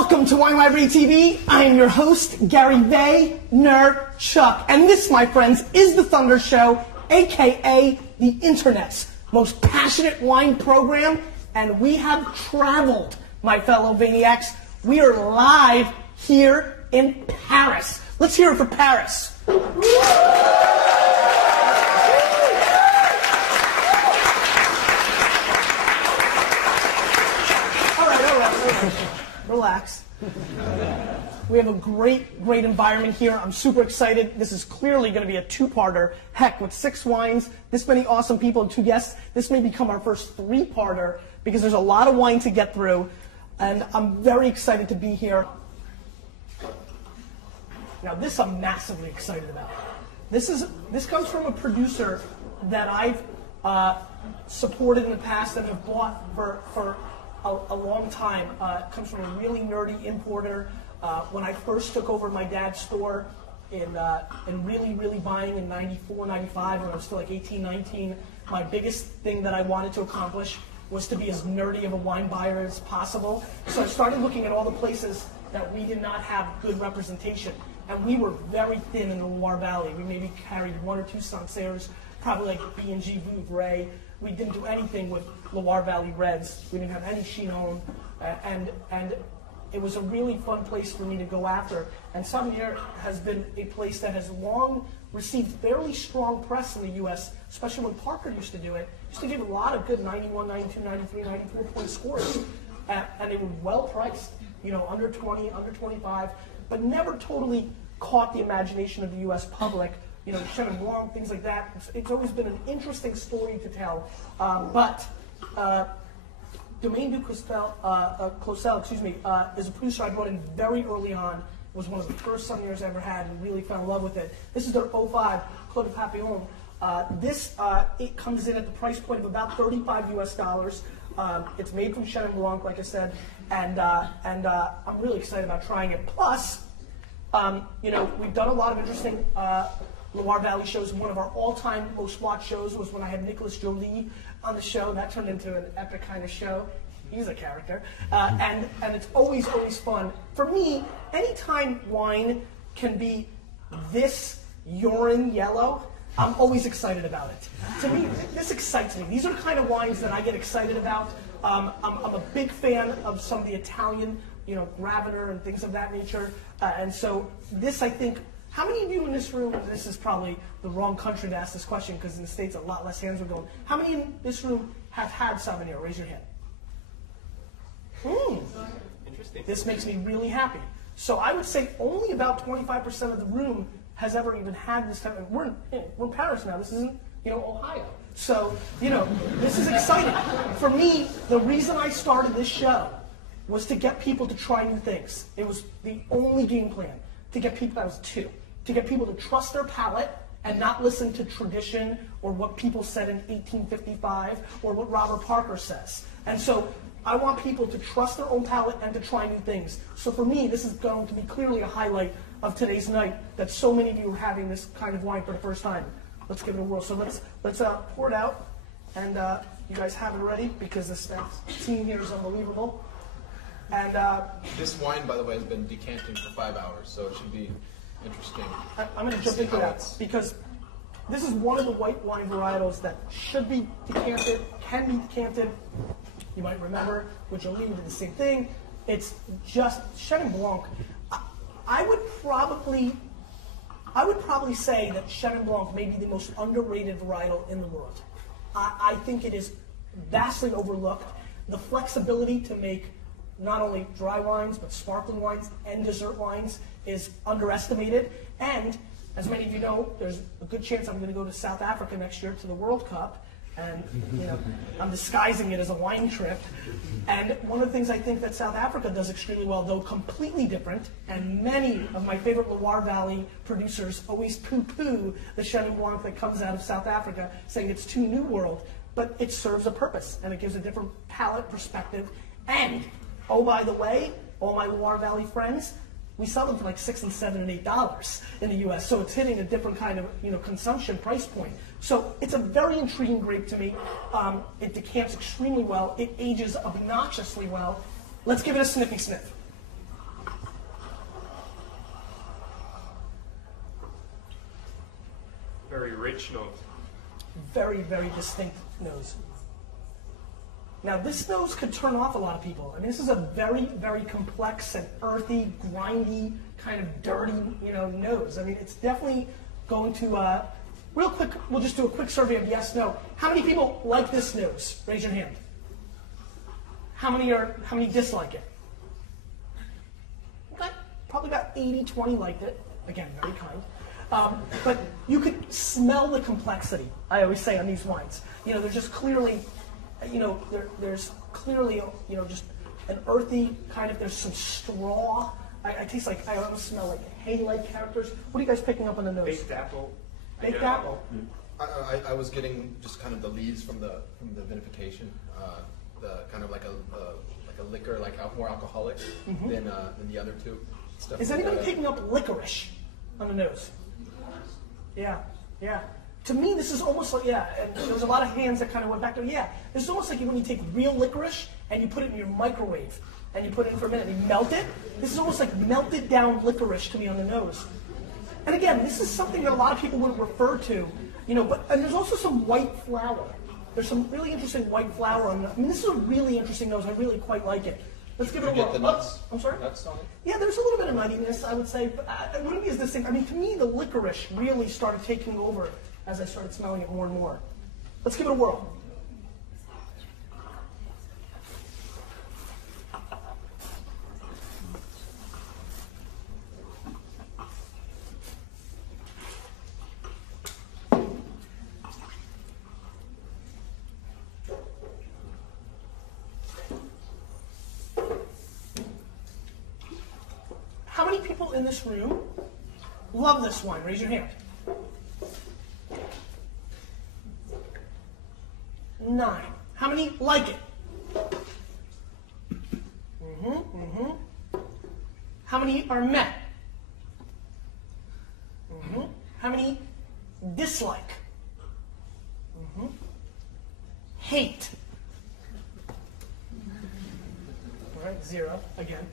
Welcome to Wine Library TV. I am your host, Gary Vaynerchuk. And this, my friends, is the Thunder Show, aka the Internet's most passionate wine program. And we have traveled, my fellow Vaniacs. We are live here in Paris. Let's hear it for Paris. Relax. We have a great environment here. I'm super excited. This is clearly going to be a two-parter. Heck, with 6 wines, this many awesome people and 2 guests, this may become our first 3-parter because there's a lot of wine to get through, and I'm very excited to be here. Now, this I'm massively excited about. This comes from a producer that I've supported in the past and have bought for a long time. It comes from a really nerdy importer. When I first took over my dad's store in really buying in 94, 95, when I was still like 18, 19, my biggest thing that I wanted to accomplish was to be as nerdy of a wine buyer as possible. So I started looking at all the places that we did not have good representation. And we were very thin in the Loire Valley. We maybe carried 1 or 2 Sancerres, probably like B&G Vouvray. We didn't do anything with Loire Valley Reds. We didn't have any Chinon, and it was a really fun place for me to go after. And Savennieres has been a place that has long received fairly strong press in the U.S., especially when Parker used to do it. Used to give a lot of good 91, 92, 93, 94 point scores, and they were well priced, you know, under 20, under 25, but never totally caught the imagination of the U.S. public. You know, Chenin Blanc, things like that. It's always been an interesting story to tell. But Domaine du Closel, is a producer I brought in very early on. It was one of the first Savennieres I ever had and really fell in love with it. This is their 05 Clos de Papillon. It comes in at the price point of about $35 US. It's made from Chenin Blanc, like I said, and I'm really excited about trying it. Plus, you know, we've done a lot of interesting Loire Valley shows. One of our all-time most watched shows was when I had Nicolas Joly on the show. That turned into an epic kind of show. He's a character. And it's always fun. For me, anytime wine can be this urine yellow, I'm always excited about it. To me, this excites me. These are the kind of wines that I get excited about. I'm a big fan of some of the Italian, you know, Graviner and things of that nature. And so this, I think, how many of you in this room, this is probably the wrong country to ask this question because in the States a lot less hands are going. How many in this room have had Savennieres? Raise your hand. Interesting. This makes me really happy. So I would say only about 25% of the room has ever even had this type of, we're in Paris now, this isn't, you know, Ohio. So, you know, this is exciting. For me, the reason I started this show was to get people to try new things. It was the only game plan. To get people, that was 2, to get people to trust their palate and not listen to tradition or what people said in 1855 or what Robert Parker says. And so I want people to trust their own palate and to try new things. So for me, this is going to be clearly a highlight of today's night, that so many of you are having this kind of wine for the first time. Let's give it a whirl. So let's pour it out, and you guys have it ready because this team here is unbelievable. And this wine, by the way, has been decanting for 5 hours, so it should be interesting. I'm going to jump into that because this is one of the white wine varietals that should be decanted, can be decanted. You might remember with Jolie did the same thing. It's just Chenin Blanc. I would probably say that Chenin Blanc may be the most underrated varietal in the world. I think it is vastly overlooked. The flexibility to make not only dry wines, but sparkling wines and dessert wines is underestimated. And as many of you know, there's a good chance I'm going to go to South Africa next year to the World Cup. And, you know, I'm disguising it as a wine trip. And one of the things I think that South Africa does extremely well, though completely different, and many of my favorite Loire Valley producers always poo-poo the Chenin Blanc that comes out of South Africa, saying it's too New World. But it serves a purpose, and it gives a different palate perspective. And oh, by the way, all my Loire Valley friends, we sell them for like $6 and $7 and $8 in the U.S. So it's hitting a different kind of, you know, consumption price point. So it's a very intriguing grape to me. It decants extremely well. It ages obnoxiously well. Let's give it a sniffy sniff. very rich nose. Very, very distinct nose. Now this nose could turn off a lot of people. I mean, this is a very, very complex and earthy, grindy, kind of dirty, nose. I mean, it's definitely going to, real quick, we'll just do a quick survey of yes, no. How many people like this nose? Raise your hand. How many dislike it? Okay, probably about 80-20 liked it. Again, very kind. But you could smell the complexity, I always say, on these wines. There's just clearly, there's clearly, just an earthy kind of, there's some straw. I taste I almost smell like hay-like characters. What are you guys picking up on the nose? Baked apple. Baked apple. I was getting just kind of the leaves from the vinification, the kind of like a liquor, more alcoholic than the other two. Is anybody picking up licorice on the nose? Yeah. To me, this is almost like, and there's a lot of hands that kind of went back to, this is almost like when you take real licorice and you put it in your microwave and you put it in for a minute and you melt it. This is almost like melted down licorice to me on the nose. And again, this is something that a lot of people wouldn't refer to, and there's also some white flour. There's some really interesting white flour on it. I mean, this is a really interesting nose. I really quite like it. Let's give it a whirl. The nuts? I'm sorry? Nuts on it? Yeah, there's a little bit of nuttiness, I would say, but it wouldn't be as distinct. I mean, to me, the licorice really started taking over as I started smelling it more and more. Let's give it a whirl. How many people in this room love this wine? Raise your hand. 9. How many like it? How many are met? How many dislike? Hate? All right, 0 again.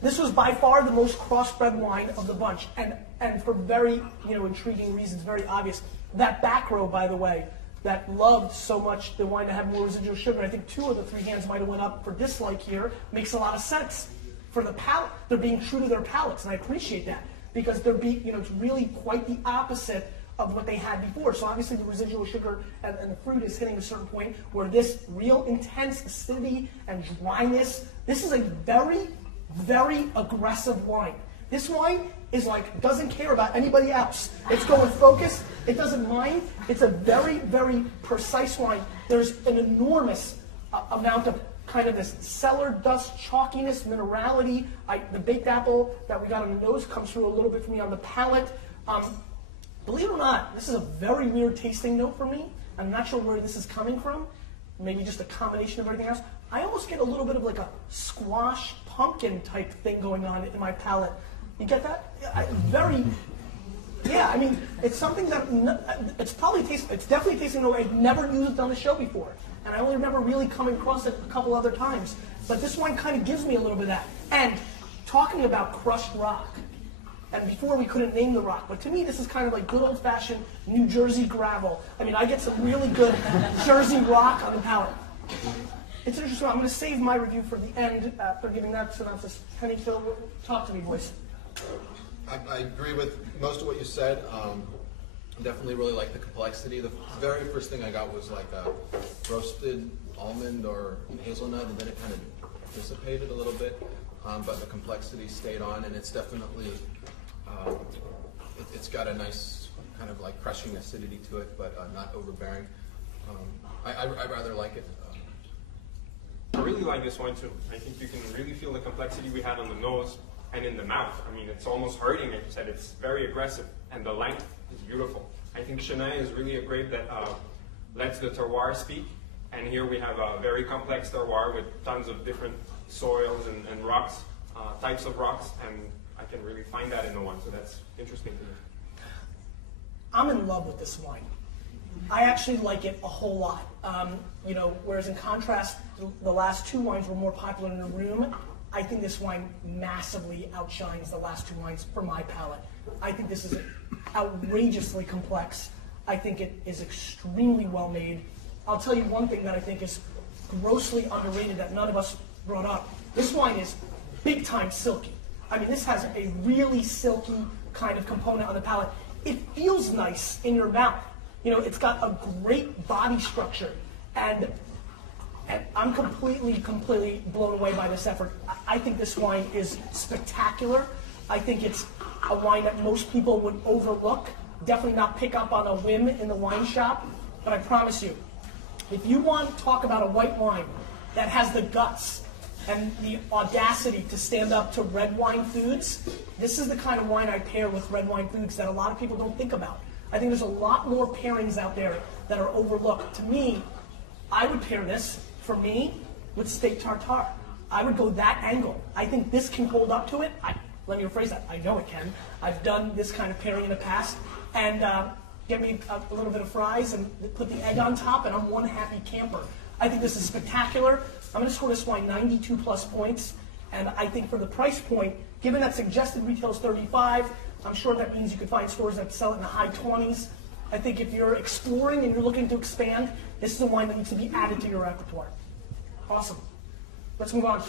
This was by far the most crossbred wine of the bunch, and for very intriguing reasons, very obvious. That back row, by the way, that loved so much the wine to have more residual sugar. I think 2 of the 3 hands might have went up for dislike here. Makes a lot of sense. For the palate, they're being true to their palates, and I appreciate that because it's really quite the opposite of what they had before. So obviously the residual sugar and the fruit is hitting a certain point where this real intense acidity and dryness. This is a very, very aggressive wine. This wine is doesn't care about anybody else. It's going focused. It doesn't mind. It's a very, very precise wine. There's an enormous amount of kind of this cellar dust, chalkiness, minerality. The baked apple that we got on the nose comes through a little bit for me on the palate. Believe it or not, this is a very weird tasting note for me. I'm not sure where this is coming from. Maybe just a combination of everything else. I almost get a little bit of a squash pumpkin type thing going on in my palate. You get that? I mean, it's something that it's definitely tasting the way I've never used it on the show before. And I only remember really coming across it a couple other times. But this wine kind of gives me a little bit of that. And talking about crushed rock, and before we couldn't name the rock, but to me this is kind of like good old-fashioned New Jersey gravel. I mean, I get some really good Jersey rock on the palate. It's interesting. I'm going to save my review for the end after giving that synopsis. Penny, Phil, talk to me, boys. I agree with most of what you said. Definitely really like the complexity. The very first thing I got was like a roasted almond or hazelnut, and then it kind of dissipated a little bit. But the complexity stayed on, and it's definitely, it's got a nice kind of crushing acidity to it, but not overbearing. I rather like it. I really like this wine too. I think you can really feel the complexity we had on the nose and in the mouth. I mean, it's almost hurting, like you said. It's very aggressive, and the length is beautiful. I think Chennai is really a grape that lets the terroir speak, and here we have a very complex terroir with tons of different soils and rocks, types of rocks, and I can really find that in the wine, so that's interesting to me. I'm in love with this wine. I actually like it a whole lot. Whereas in contrast, the last 2 wines were more popular in the room. I think this wine massively outshines the last 2 wines for my palate. I think this is outrageously complex. I think it is extremely well made. I'll tell you one thing that I think is grossly underrated that none of us brought up. This wine is big time silky. I mean, this has a really silky kind of component on the palate. It feels nice in your mouth. You know, it's got a great body structure, and I'm completely blown away by this effort. I think this wine is spectacular. I think it's a wine that most people would overlook, definitely not pick up on a whim in the wine shop, but I promise you, if you want to talk about a white wine that has the guts and the audacity to stand up to red wine foods, this is the kind of wine I pair with red wine foods that a lot of people don't think about. I think there's a lot more pairings out there that are overlooked. To me, I would pair this, for me, with steak tartare. I would go that angle. I think this can hold up to it. Let me rephrase that. I know it can. I've done this kind of pairing in the past. And get me a little bit of fries and put the egg on top, and I'm one happy camper. I think this is spectacular. I'm going to score this wine 92 plus points. And I think for the price point, given that suggested retail is 35, I'm sure that means you could find stores that sell it in the high 20s. I think if you're exploring and you're looking to expand, this is a wine that needs to be added to your repertoire. Awesome. Let's move on.